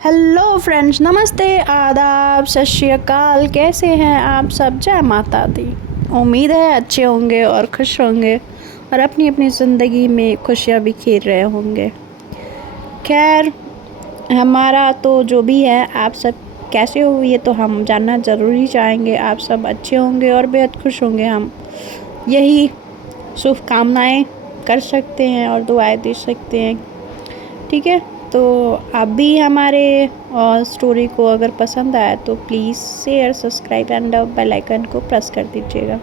Hello friends, नमस्ते, आदाब, सत श्री अकाल। कैसे हैं आप सब? जय माता दी। उम्मीद है अच्छे होंगे और खुश होंगे और अपनी अपनी ज़िंदगी में खुशियाँ बिखेर रहे होंगे। खैर, हमारा तो जो भी है, आप सब कैसे हो ये तो हम जानना ज़रूरी चाहेंगे। आप सब अच्छे होंगे और बेहद खुश होंगे। हम यही शुभकामनाएँ कर सकते हैं और दुआएं दे सकते हैं। ठीक है, तो आप भी हमारे स्टोरी को अगर पसंद आया तो please share, subscribe and bell icon को प्रेस कर दीजिएगा।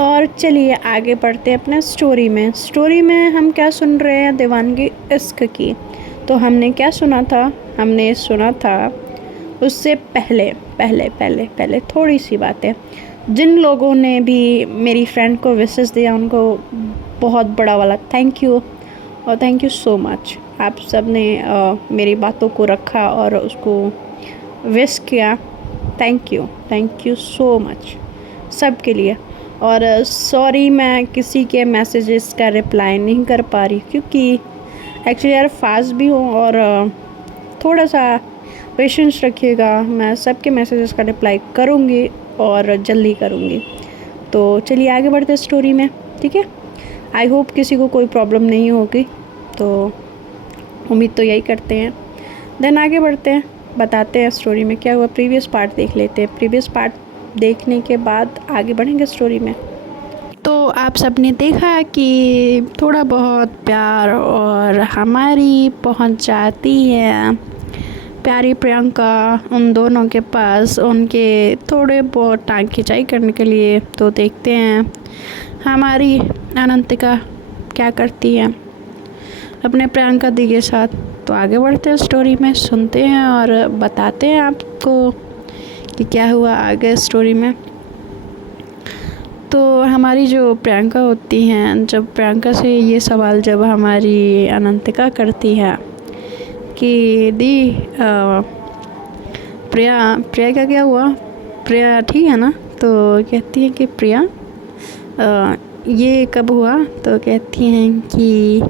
और चलिए आगे बढ़ते हैं अपने स्टोरी में हम क्या सुन रहे हैं? दीवानगी इश्क की। तो हमने क्या सुना था? हमने सुना था उससे पहले पहले पहले पहले थोड़ी सी बातें। जिन लोगों ने भी मेरी फ्रेंड को विशेस दिया उनको बहुत बड़ा वाला थैंक यू और थैंक यू सो मच। आप सब ने मेरी बातों को रखा और उसको विश किया। थैंक यू सो मच सब के लिए। और सॉरी, मैं किसी के मैसेजेस का रिप्लाई नहीं कर पा रही क्योंकि एक्चुअली यार फास्ट भी हूँ और थोड़ा सा पेशेंस रखिएगा। मैं सबके मैसेजेस का रिप्लाई करूँगी और जल्दी करूँगी। तो चलिए आगे बढ़ते स्टोरी में। ठीक है, आई होप किसी को कोई प्रॉब्लम नहीं होगी, तो उम्मीद तो यही करते हैं। देन आगे बढ़ते हैं, बताते हैं स्टोरी में क्या हुआ। प्रीवियस पार्ट देख लेते हैं। प्रीवियस पार्ट देखने के बाद आगे बढ़ेंगे स्टोरी में। तो आप सब ने देखा कि थोड़ा बहुत प्यार और हमारी पहुंच जाती है प्यारी प्रियंका उन दोनों के पास, उनके थोड़े बहुत टांग खिंचाई करने के लिए। तो देखते हैं हमारी अनंतिका क्या करती है अपने प्रियंका दी के साथ। तो आगे बढ़ते हैं स्टोरी में, सुनते हैं और बताते हैं आपको कि क्या हुआ आगे स्टोरी में। तो हमारी जो प्रियंका होती हैं, जब प्रियंका से ये सवाल जब हमारी अनंतिका करती है कि दी प्रिया का क्या हुआ, प्रिया ठीक है ना? तो कहती है कि प्रिया ये कब हुआ? तो कहती हैं कि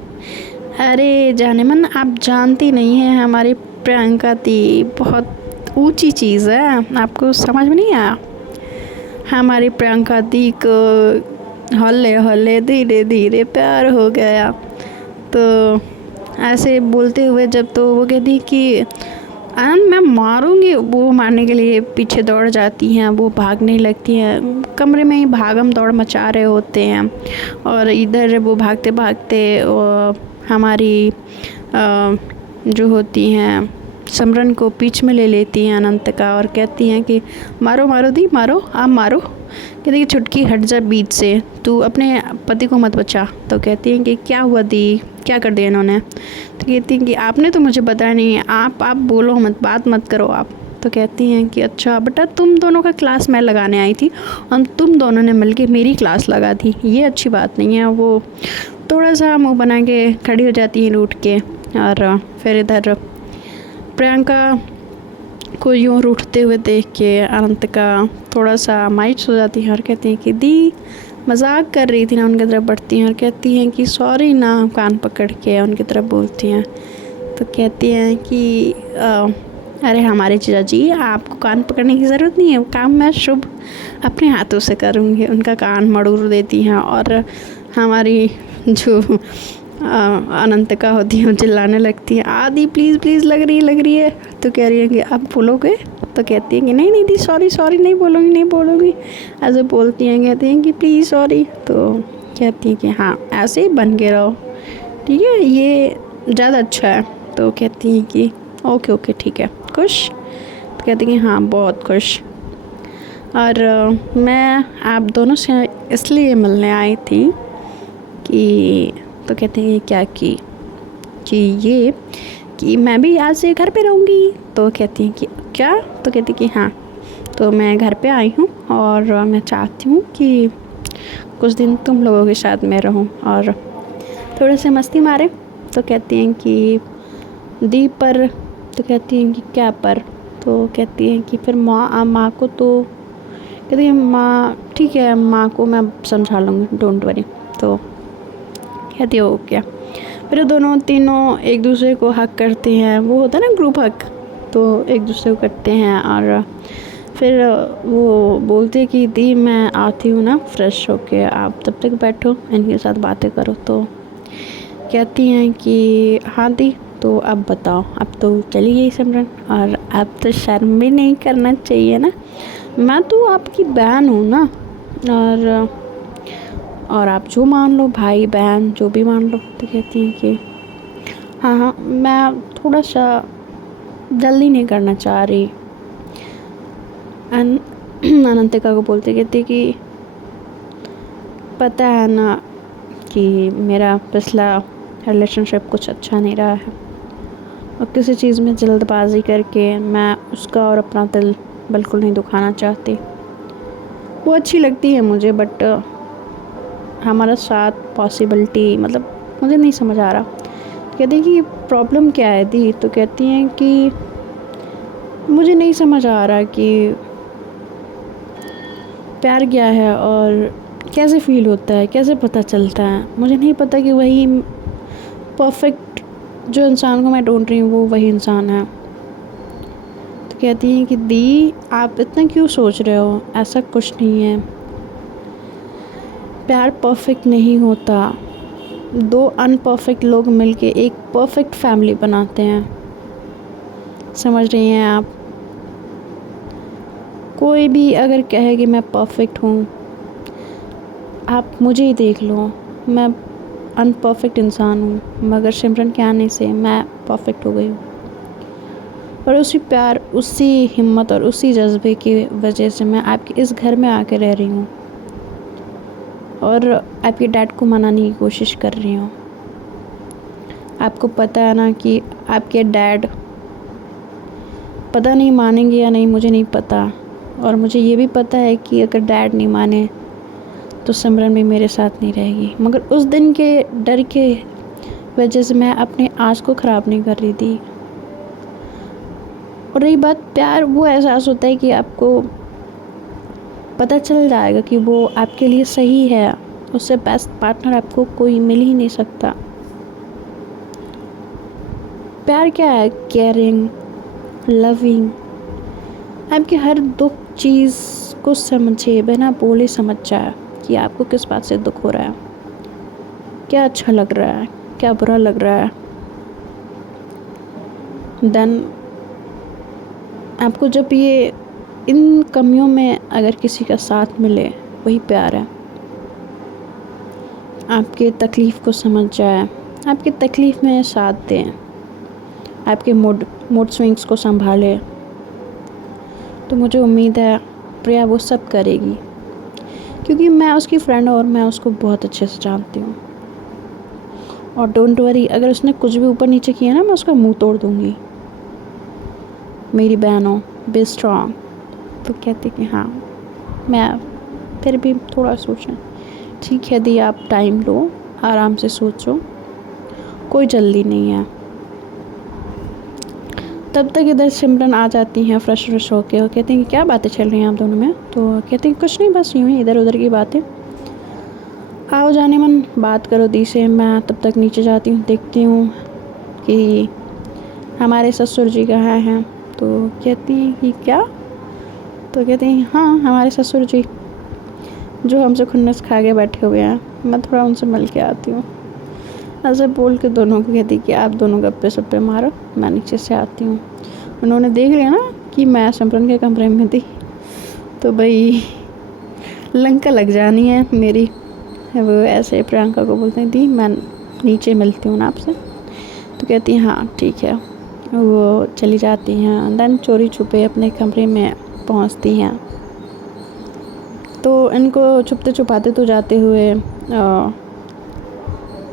अरे जाने मन, आप जानती नहीं हैं, हमारी प्रियंका दी बहुत ऊंची चीज़ है, आपको समझ में नहीं आया? हमारी प्रियंका दी को हौले हौले धीरे धीरे प्यार हो गया। तो ऐसे बोलते हुए जब तो वो कहती कि आनंद मैं मारूंगी, वो मारने के लिए पीछे दौड़ जाती हैं, वो भागने लगती हैं। कमरे में ही भागम दौड़ मचा रहे होते हैं और इधर वो भागते भागते हमारी जो होती हैं सिमरन को पीछ में ले लेती हैं अनंतिका और कहती हैं कि मारो मारो दी, मारो आप मारो। कहती कि छुटकी हट जा बीच से, तू अपने पति को मत बचा। तो कहती हैं कि क्या हुआ दी, क्या कर दिया इन्होंने? तो कहती हैं कि आपने तो मुझे बताया नहीं है, आप बोलो मत, बात मत करो आप। तो कहती हैं कि अच्छा बेटा, तुम दोनों का क्लास मैं लगाने आई थी और तुम दोनों ने मिलके मेरी क्लास लगा दी, ये अच्छी बात नहीं है। वो थोड़ा सा मुँह बना के खड़ी हो जाती है रूठ के और फिर इधर प्रियंका को यूँ रूठते हुए देख के अनंतिका थोड़ा सा मायूस हो जाती है और कहती हैं कि दी मजाक कर रही थी ना। उनकी तरफ बढ़ती हैं और कहती हैं कि सॉरी ना, कान पकड़ के उनकी तरफ बोलती हैं। तो कहती हैं कि अरे हमारे जीजा जी, आपको कान पकड़ने की ज़रूरत नहीं है, वो काम मैं शुभ अपने हाथों से करूँगी। उनका कान मड़ूर देती हैं और हमारी जो अनंतिका होती है चिल्लाने लगती है, आदि प्लीज़ प्लीज़ लग रही है। तो कह रही है कि अब बोलोगे? तो कहती हैं कि नहीं नहीं दी, सॉरी नहीं बोलूँगी ऐसे बोलती हैं। कहती हैं कि प्लीज़ सॉरी। तो कहती हैं कि हाँ ऐसे ही बन के रहो, ठीक है, ये ज़्यादा अच्छा है। तो कहती हैं कि ओके ठीक है। खुश? तो कहती हैं हाँ बहुत खुश। और मैं आप दोनों से इसलिए मिलने आई थी कि, तो कहते हैं क्या कि ये कि मैं भी आज से घर पे रहूँगी। तो कहती हैं कि क्या? तो कहती कि हाँ, तो मैं घर पे आई हूँ और मैं चाहती हूँ कि कुछ दिन तुम लोगों के साथ मैं रहूँ और थोड़े से मस्ती मारे। तो कहती हैं कि दी पर, तो कहती हैं कि क्या पर? तो कहती हैं कि फिर माँ को, तो कहती है माँ ठीक है, माँ को मैं समझा लूँगी, डोंट वरी। तो कहती है ओके। फिर दोनों तीनों एक दूसरे को हक करते हैं, वो होता है ना ग्रुप हक, तो एक दूसरे को करते हैं। और फिर वो बोलते कि दी मैं आती हूँ ना फ्रेश होके, आप तब तक बैठो इनके साथ बातें करो। तो कहती हैं कि हाँ दी, तो अब बताओ, अब तो चली गई सिमरन, और अब तो शर्म भी नहीं करना चाहिए ना, मैं तो आपकी बहन हूँ ना, और आप जो मान लो, भाई बहन जो भी मान लो। तो कहती हैं कि हाँ हाँ, मैं थोड़ा सा जल्दी नहीं करना चाह रही। अनंतिका को बोलते कहते कि पता है ना कि मेरा पिछला रिलेशनशिप कुछ अच्छा नहीं रहा है, और किसी चीज़ में जल्दबाजी करके मैं उसका और अपना दिल बिल्कुल नहीं दुखाना चाहती। वो अच्छी लगती है मुझे, बट हमारा साथ पॉसिबिलिटी मतलब मुझे नहीं समझ आ रहा। कहती है कि प्रॉब्लम क्या है दी। तो कहती हैं कि मुझे नहीं समझ आ रहा कि प्यार क्या है और कैसे फील होता है, कैसे पता चलता है। मुझे नहीं पता कि वही परफेक्ट जो इंसान को मैं ढूंढ रही हूँ वो वही इंसान है। तो कहती हैं कि दी आप इतना क्यों सोच रहे हो, ऐसा कुछ नहीं है, प्यार परफेक्ट नहीं होता, दो अनपरफेक्ट लोग मिलके एक परफेक्ट फैमिली बनाते हैं, समझ रही हैं आप। कोई भी अगर कहे कि मैं परफेक्ट हूँ, आप मुझे ही देख लो, मैं अनपरफेक्ट इंसान हूँ, मगर सिमरन के आने से मैं परफेक्ट हो गई हूँ। और उसी प्यार, उसी हिम्मत और उसी जज्बे की वजह से मैं आपके इस घर में आके रह रही हूँ, और आपके डैड को मनाने की कोशिश कर रही हूँ। आपको पता है ना कि आपके डैड पता नहीं मानेंगे या नहीं, मुझे नहीं पता। और मुझे ये भी पता है कि अगर डैड नहीं माने तो सिमरन भी मेरे साथ नहीं रहेगी, मगर उस दिन के डर के वजह से मैं अपने आज को ख़राब नहीं कर रही थी। और रही बात प्यार, वो एहसास होता है कि आपको पता चल जाएगा कि वो आपके लिए सही है, उससे बेस्ट पार्टनर आपको कोई मिल ही नहीं सकता। प्यार क्या है, केयरिंग, लविंग, आपके हर दुख चीज़ को समझे, बिना बोले समझ जाए कि आपको किस बात से दुख हो रहा है, क्या अच्छा लग रहा है, क्या बुरा लग रहा है। देन आपको जब ये इन कमियों में अगर किसी का साथ मिले, वही प्यार है। आपके तकलीफ़ को समझ जाए, आपकी तकलीफ़ में साथ दें, आपके मूड स्विंग्स को संभाले, तो मुझे उम्मीद है प्रिया वो सब करेगी, क्योंकि मैं उसकी फ्रेंड और मैं उसको बहुत अच्छे से जानती हूँ। और डोंट वरी, अगर उसने कुछ भी ऊपर नीचे किया ना, मैं उसका मुंह तोड़ दूँगी। मेरी बहनों, बी स्ट्रॉन्ग। तो कहती कि हाँ, मैं फिर भी थोड़ा सोचें, ठीक है दी, आप टाइम लो, आराम से सोचो, कोई जल्दी नहीं है। तब तक इधर सिमरन आ जाती हैं फ्रेश होके, और कहती हैं कि क्या बातें चल रही हैं आप दोनों में। तो कहती हैं कुछ नहीं, बस यूँ ही इधर उधर की बातें, आओ जाने मन बात करो दी से। मैं तब तक नीचे जाती हूँ, देखती हूँ कि हमारे ससुर जी कहाँ हैं। तो कहती हैं कि क्या। तो कहती हैं हाँ, हमारे ससुर जी जो हमसे खुन्नस खा के बैठे हुए हैं, मैं थोड़ा उनसे मिल के आती हूँ। ऐसे बोल के दोनों को कहती कि आप दोनों गप्पे सप्पे मारो, मैं नीचे से आती हूँ। उन्होंने देख लिया ना कि मैं सिमरन के कमरे में थी, तो भाई लंका लग जानी है मेरी। वो ऐसे प्रियंका को बोलते हैं दी मैं नीचे मिलती हूँ ना आपसे। तो कहती हैं हाँ ठीक है। वो चली जाती हैं, देन चोरी छुपे अपने कमरे में पहुँचती हैं। तो इनको छुपते छुपाते तो जाते हुए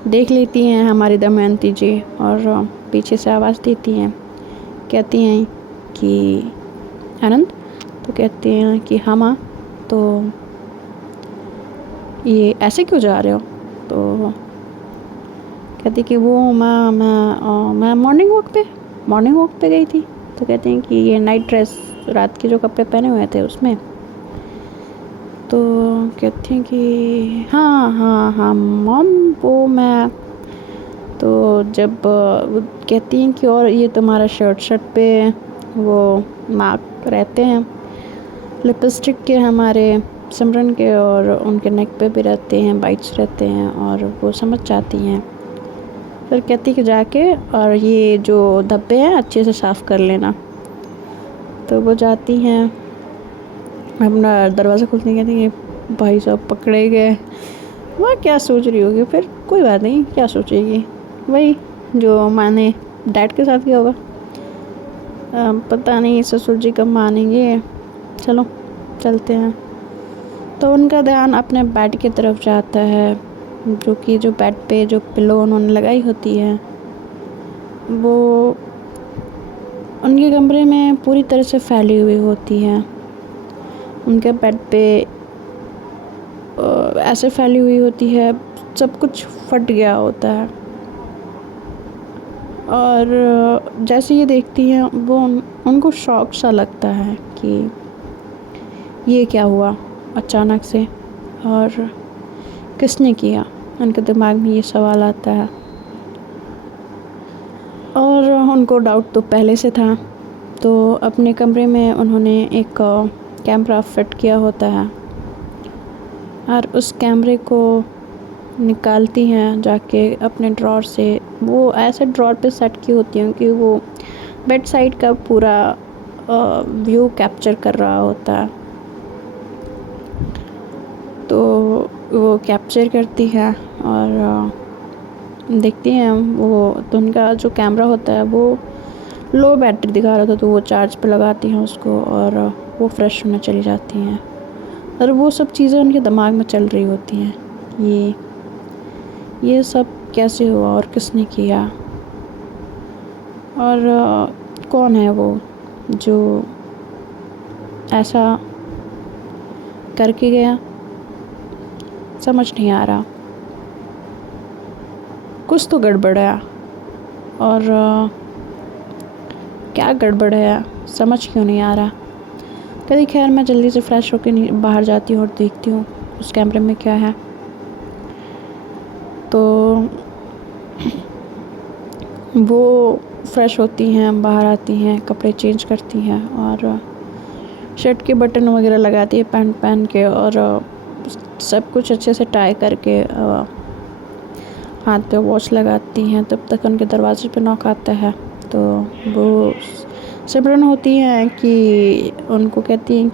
देख लेती हैं हमारी दमयंती जी, और पीछे से आवाज़ देती हैं, कहती हैं कि आनंद। तो कहते हैं कि हाँ माँ, तो ये ऐसे क्यों जा रहे हो। तो कहती कि वो मैं मॉर्निंग वॉक पे गई थी। तो कहते हैं कि ये नाइट ड्रेस, रात के जो कपड़े पहने हुए थे उसमें। तो कहती हैं कि हाँ हाँ हाँ मॉम, वो मैं तो जब वो कहती हैं कि और ये तुम्हारा शर्ट पे वो मार्क रहते हैं लिपस्टिक के, हमारे सिमरन के, और उनके नेक पे भी रहते हैं, बाइट्स रहते हैं, और वो समझ जाती हैं। फिर कहती कि जाके और ये जो धब्बे हैं अच्छे से साफ़ कर लेना। तो वो जाती हैं, अपना दरवाज़ा खोलती, कहती है भाई साहब पकड़े गए। वह क्या सोच रही होगी, फिर कोई बात नहीं, क्या सोचेगी, वही जो माने डैड के साथ किया होगा। पता नहीं ससुर जी कब मानेंगे। चलो चलते हैं। तो उनका ध्यान अपने बेड की तरफ जाता है, जो बेड पे जो पिलो उन्होंने लगाई होती है वो उनके कमरे में पूरी तरह से फैली हुई होती है। उनके बेड पे ऐसे फैली हुई होती है, सब कुछ फट गया होता है। और जैसे ये देखती हैं वो उनको शौक सा लगता है कि ये क्या हुआ अचानक से, और किसने किया। उनके दिमाग में ये सवाल आता है, और उनको डाउट तो पहले से था। तो अपने कमरे में उन्होंने एक कैमरा फिट किया होता है, और उस कैमरे को निकालती हैं जाके अपने ड्रॉर से। वो ऐसे ड्रॉर पे सेट की होती हैं कि वो बेड साइड का पूरा व्यू कैप्चर कर रहा होता है। तो वो कैप्चर करती है और देखती हैं वो, तो उनका जो कैमरा होता है वो लो बैटरी दिखा रहा था, तो वो चार्ज पे लगाती हैं उसको और वो फ्रेश होने चली जाती हैं। और वो सब चीज़ें उनके दिमाग में चल रही होती हैं, ये सब कैसे हुआ और किसने किया, और कौन है वो जो ऐसा करके गया, समझ नहीं आ रहा। कुछ तो गड़बड़ है, और क्या गड़बड़ है समझ क्यों नहीं आ रहा। कभी खैर मैं जल्दी से फ्रेश होकर बाहर जाती हूँ और देखती हूँ उस कैमरे में क्या है। तो वो फ्रेश होती हैं, बाहर आती हैं, कपड़े चेंज करती हैं और शर्ट के बटन वगैरह लगाती है पैंट पहन के, और सब कुछ अच्छे से टाई करके हाथ पे वॉच लगाती हैं। तब तक उनके दरवाजे पे नॉक आता है। तो वो सिमरन होती हैं कि उनको कहती हैं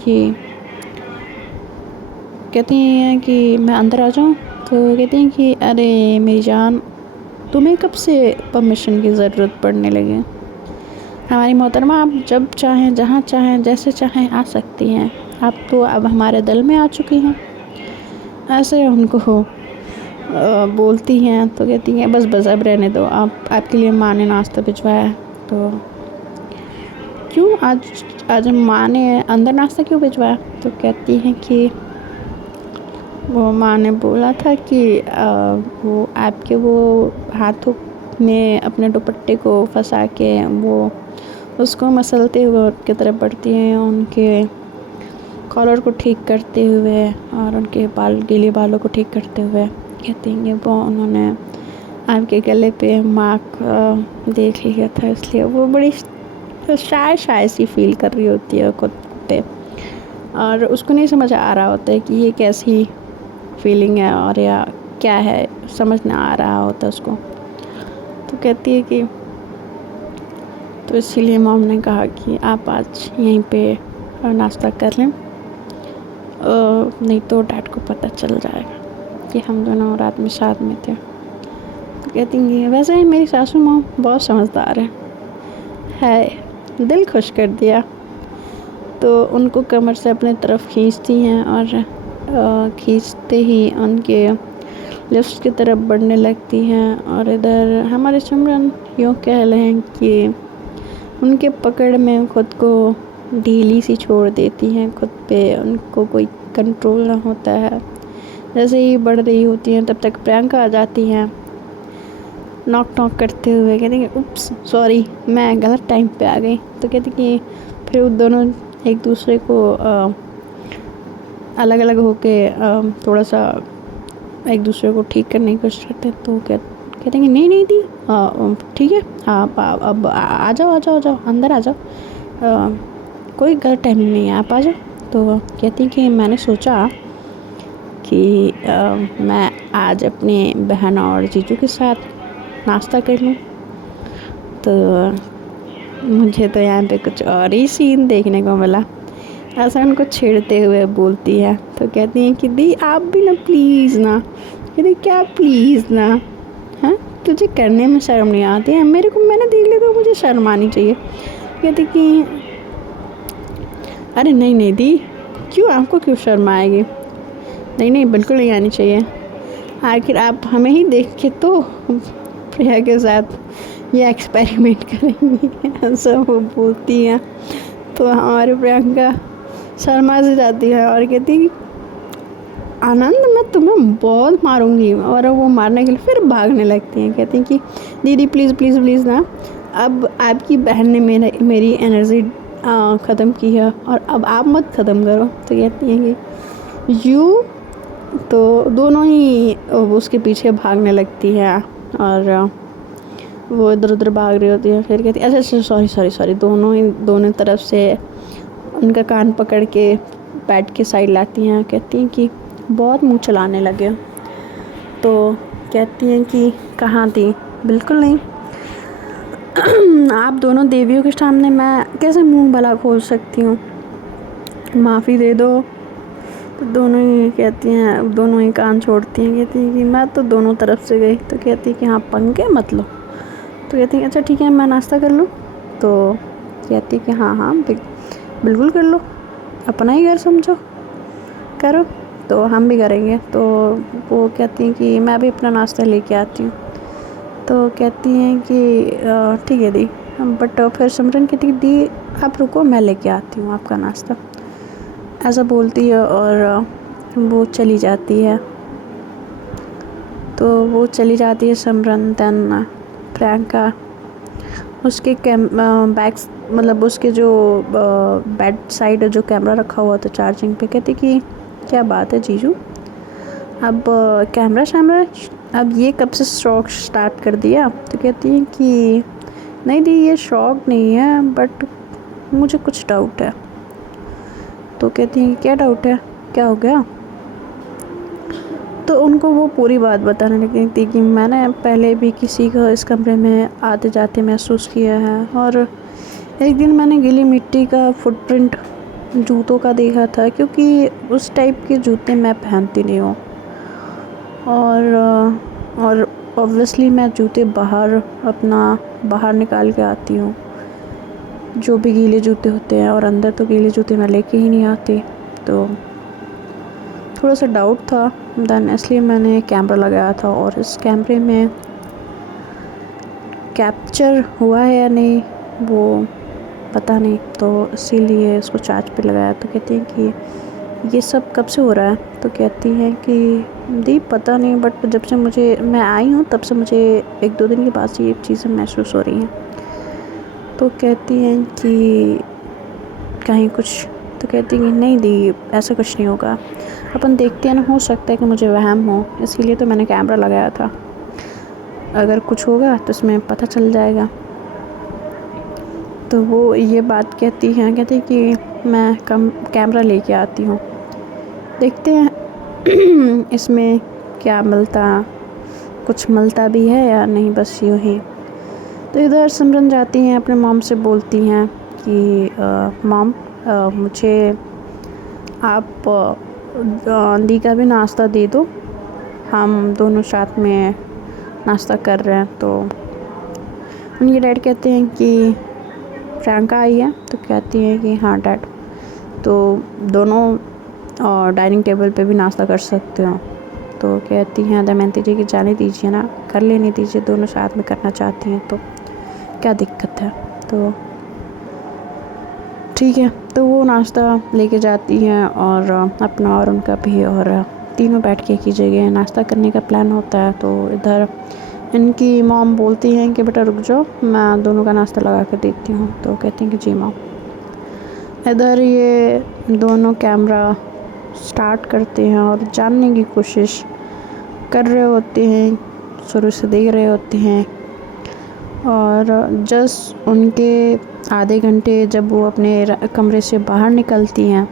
कि मैं अंदर आ जाऊँ। तो कहती हैं कि अरे मेरी जान, तुम्हें कब से परमिशन की ज़रूरत पड़ने लगी। हमारी मोहतरमा, आप जब चाहें, जहाँ चाहें, जैसे चाहें आ सकती हैं। आप तो अब हमारे दिल में आ चुकी हैं। ऐसे उनको बोलती हैं। तो कहती हैं बस अब रहने दो, आपके लिए माँ ने नाश्ता भिजवाया है। तो क्यों आज माँ ने अंदर नाश्ता क्यों भिजवाया। तो कहती हैं कि वो माँ ने बोला था कि वो आपके वो हाथों में अपने दुपट्टे को फंसा के वो उसको मसलते हुए उनकी तरफ बढ़ती हैं, उनके कॉलर को ठीक करते हुए और उनके गीले बालों को ठीक करते हुए। कहती हैं कि वो उन्होंने आपके गले पे मार्क देख लिया था, इसलिए वो बड़ी शाय सी फील कर रही होती है खुद पे, और उसको नहीं समझ आ रहा होता है कि ये कैसी फीलिंग है और या क्या है, समझ ना आ रहा होता उसको। तो कहती है कि तो इसीलिए मॉम ने कहा कि आप आज यहीं पे नाश्ता कर लें, नहीं तो डैड को पता चल जाएगा कि हम दोनों रात में साथ में थे। तो कहती हैं वैसे ही मेरी सासू माँ बहुत समझदार है, दिल खुश कर दिया। तो उनको कमर से अपने तरफ खींचती हैं और खींचते ही उनके लिप्स की तरफ बढ़ने लगती हैं। और इधर हमारे सिमरन यूँ कह लें कि उनके पकड़ में खुद को ढीली सी छोड़ देती हैं, खुद पे उनको कोई कंट्रोल ना होता है। जैसे ही बढ़ रही होती हैं तब तक प्रियंका आ जाती हैं नॉक करते हुए। कहती कि उप्स सॉरी, मैं गलत टाइम पे आ गई। तो कहती कि फिर वो दोनों एक दूसरे को अलग अलग होके थोड़ा सा एक दूसरे को ठीक करने की कोशिश करते हैं। तो कहते हैं कि नहीं नहीं दी, ठीक है आप अब आ जाओ आ जाओ आ जाओ अंदर आ जाओ, कोई गलत टाइमिंग नहीं है, आप आ जाओ। तो कहती हैं कि मैंने सोचा कि मैं आज अपने बहन और जीजू के साथ नाश्ता कर लूँ। तो मुझे तो यहाँ पे कुछ और ही सीन देखने को मिला। ऐसा उनको छेड़ते हुए बोलती है, तो कहती हैं कि दी आप भी ना प्लीज़ ना। कहती क्या प्लीज़ ना, हाँ तुझे करने में शर्म नहीं आती है, मेरे को मैंने देख लिया तो मुझे शर्म आनी चाहिए। कहती कि अरे नहीं नहीं दी, क्यों आपको क्यों शर्म आएगी, नहीं नहीं बिल्कुल नहीं आनी चाहिए, आखिर आप हमें ही देख के तो प्रिया के साथ ये एक्सपेरिमेंट करेंगी, ऐसा वो बोलती हैं। तो हमारी प्रियंका शर्मा से जाती है और कहती है कि आनंद मैं तुम्हें बहुत मारूंगी, और वो मारने के लिए फिर भागने लगती हैं। कहती हैं कि दीदी प्लीज़ प्लीज़ प्लीज़ ना, अब आपकी बहन ने मेरी एनर्जी ख़त्म की है और अब आप मत ख़त्म करो। तो कहती हैं कि यू, तो दोनों ही उसके पीछे भागने लगती हैं और वो इधर उधर भाग रही होती है। फिर कहती है अच्छा सॉरी, दोनों तरफ से उनका कान पकड़ के बेड के साइड लाती हैं। कहती हैं कि बहुत मुंह चलाने लगे। तो कहती हैं कि कहाँ थी, बिल्कुल नहीं, आप दोनों देवियों के सामने मैं कैसे मुंह भला खोल सकती हूँ, माफ़ी दे दो। तो दोनों ही कहती हैं, दोनों ही कान छोड़ती हैं। कहती हैं कि मैं तो दोनों तरफ से गई। तो कहती है कि हाँ पंगे मत लो। तो कहती हैं अच्छा ठीक है मैं नाश्ता कर लूँ। तो कहती है कि हाँ बिल्कुल कर लो, अपना ही घर समझो, करो, तो हम भी करेंगे। तो वो कहती हैं कि मैं भी अपना नाश्ता लेके आती हूँ। तो कहती हैं कि ठीक है दी, बट फिर सिमरन कहती है दी आप रुको मैं लेके आती हूँ आपका नाश्ता, ऐसा बोलती है और वो चली जाती है। तो वो चली जाती है सिमरन। दैन प्रियंका उसके बैक मतलब उसके जो बेड साइड जो कैमरा रखा हुआ था चार्जिंग पे, कहती कि क्या बात है जीजू, अब कैमरा शैमरा अब ये कब से शौक स्टार्ट कर दिया। तो कहती है कि नहीं दी ये शौक नहीं है, बट मुझे कुछ डाउट है। तो कहती हैं क्या डाउट है, क्या हो गया। तो उनको वो पूरी बात बताने लगी थी कि मैंने पहले भी किसी को इस कमरे में आते जाते महसूस किया है, और एक दिन मैंने गीली मिट्टी का फुटप्रिंट जूतों का देखा था, क्योंकि उस टाइप के जूते मैं पहनती नहीं हूँ, और ऑब्वियसली मैं जूते बाहर निकाल के आती हूँ, जो भी गीले जूते होते हैं, और अंदर तो गीले जूते मैं लेके ही नहीं आती। तो थोड़ा सा डाउट था, दैन इसलिए मैंने कैमरा लगाया था, और इस कैमरे में कैप्चर हुआ है या नहीं वो पता नहीं, तो इसीलिए इसको चार्ज पे लगाया। तो कहती हैं कि ये सब कब से हो रहा है। तो कहती हैं कि दी पता नहीं, बट जब से मैं आई हूँ तब से मुझे 1-2 दिन के बाद से ये चीज़ें महसूस हो रही हैं। तो कहती हैं कि कहीं कुछ, तो कहती हैं कि नहीं दी ऐसा कुछ नहीं होगा, अपन देखते हैं ना, हो सकता है कि मुझे वहम हो, इसीलिए तो मैंने कैमरा लगाया था, अगर कुछ होगा तो इसमें पता चल जाएगा। तो वो ये बात कहती हैं कि मैं कैमरा लेके आती हूँ, देखते हैं इसमें क्या कुछ मिलता भी है या नहीं, बस यूँ ही। तो इधर सिमरन जाती हैं अपने मॉम से बोलती हैं कि मॉम मुझे आप दी का भी नाश्ता दे दो, हम दोनों साथ में नाश्ता कर रहे हैं। तो उनके डैड कहते हैं कि प्रियंका आई है। तो कहती हैं कि हाँ डैड, तो दोनों डाइनिंग टेबल पे भी नाश्ता कर सकते हो। तो कहती हैं दमयंती जी कि जाने दीजिए ना, कर लेने दीजिए, दोनों साथ में करना चाहती हैं तो क्या दिक्कत है। तो ठीक है, तो वो नाश्ता लेके जाती हैं और अपना और उनका भी, और तीनों बैठ के एक ही जगह नाश्ता करने का प्लान होता है। तो इधर इनकी मॉम बोलती हैं कि बेटा रुक जाओ, मैं दोनों का नाश्ता लगा कर देती हूँ। तो कहती हैं कि जी मॉम। इधर ये दोनों कैमरा स्टार्ट करते हैं और जानने की कोशिश कर रहे होते हैं शुरू से देख रहे होते हैं। और जस्ट उनके आधे घंटे जब वो अपने कमरे से बाहर निकलती हैं,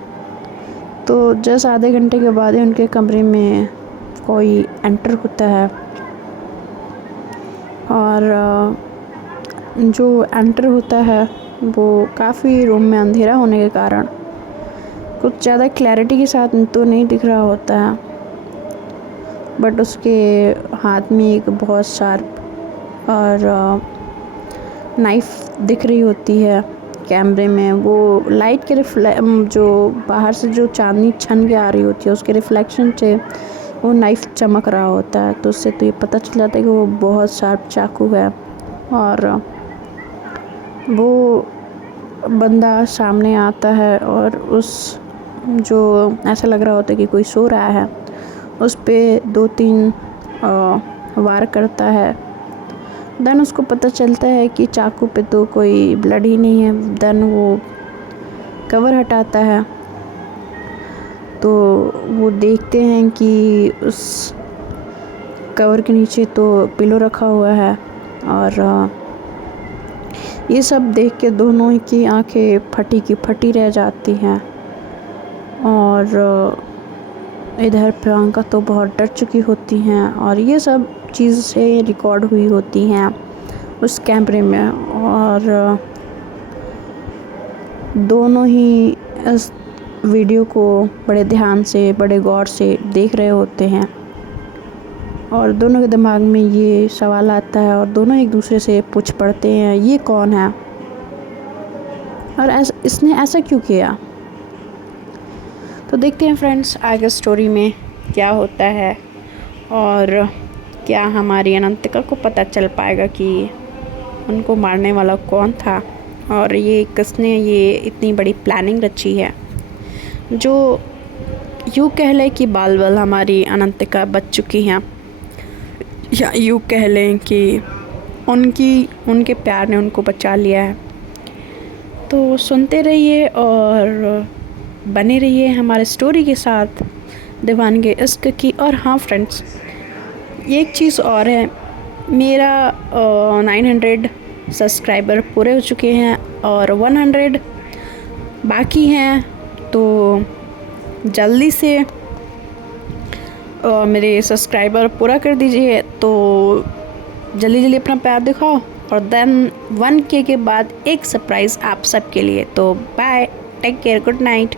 तो जस्ट आधे घंटे के बाद ही उनके कमरे में कोई एंटर होता है। और जो एंटर होता है वो काफ़ी रूम में अंधेरा होने के कारण कुछ ज़्यादा क्लैरिटी के साथ तो नहीं दिख रहा होता है, बट उसके हाथ में एक बहुत शार्प और नाइफ़ दिख रही होती है कैमरे में। वो लाइट के जो बाहर से जो चांदनी छन के आ रही होती है उसके रिफ्लेक्शन से वो नाइफ़ चमक रहा होता है, तो उससे तो ये पता चल जाता है कि वो बहुत शार्प चाकू है। और वो बंदा सामने आता है और उस जो ऐसा लग रहा होता है कि कोई सो रहा है उस पे 2-3 वार करता है। देन उसको पता चलता है कि चाकू पे तो कोई ब्लड ही नहीं है। देन वो कवर हटाता है तो वो देखते हैं कि उस कवर के नीचे तो पिलो रखा हुआ है। और ये सब देख के दोनों की आंखें फटी की फटी रह जाती हैं। और इधर प्रियंका तो बहुत डर चुकी होती हैं और ये सब चीज़ें रिकॉर्ड हुई होती हैं उस कैमरे में। और दोनों ही इस वीडियो को बड़े ध्यान से बड़े गौर से देख रहे होते हैं और दोनों के दिमाग में ये सवाल आता है और दोनों एक दूसरे से पूछ पड़ते हैं ये कौन है और इसने ऐसा क्यों किया। तो देखते हैं फ्रेंड्स आगे स्टोरी में क्या होता है और क्या हमारी अनंतिका को पता चल पाएगा कि उनको मारने वाला कौन था और ये किसने ये इतनी बड़ी प्लानिंग रची है। जो यूँ कह लें कि बाल बाल हमारी अनंतिका बच चुकी हैं, या यूँ कह लें कि उनके प्यार ने उनको बचा लिया है। तो सुनते रहिए और बने रहिए हमारे स्टोरी के साथ दीवानगी इश्क की। और हाँ फ्रेंड्स, ये एक चीज़ और है, मेरा 900 सब्सक्राइबर पूरे हो चुके हैं और 100 बाकी हैं। तो जल्दी से मेरे सब्सक्राइबर पूरा कर दीजिए। तो जल्दी जल्दी अपना प्यार दिखाओ और देन 1K के बाद एक सरप्राइज़ आप सबके लिए। तो bye, take care, good night.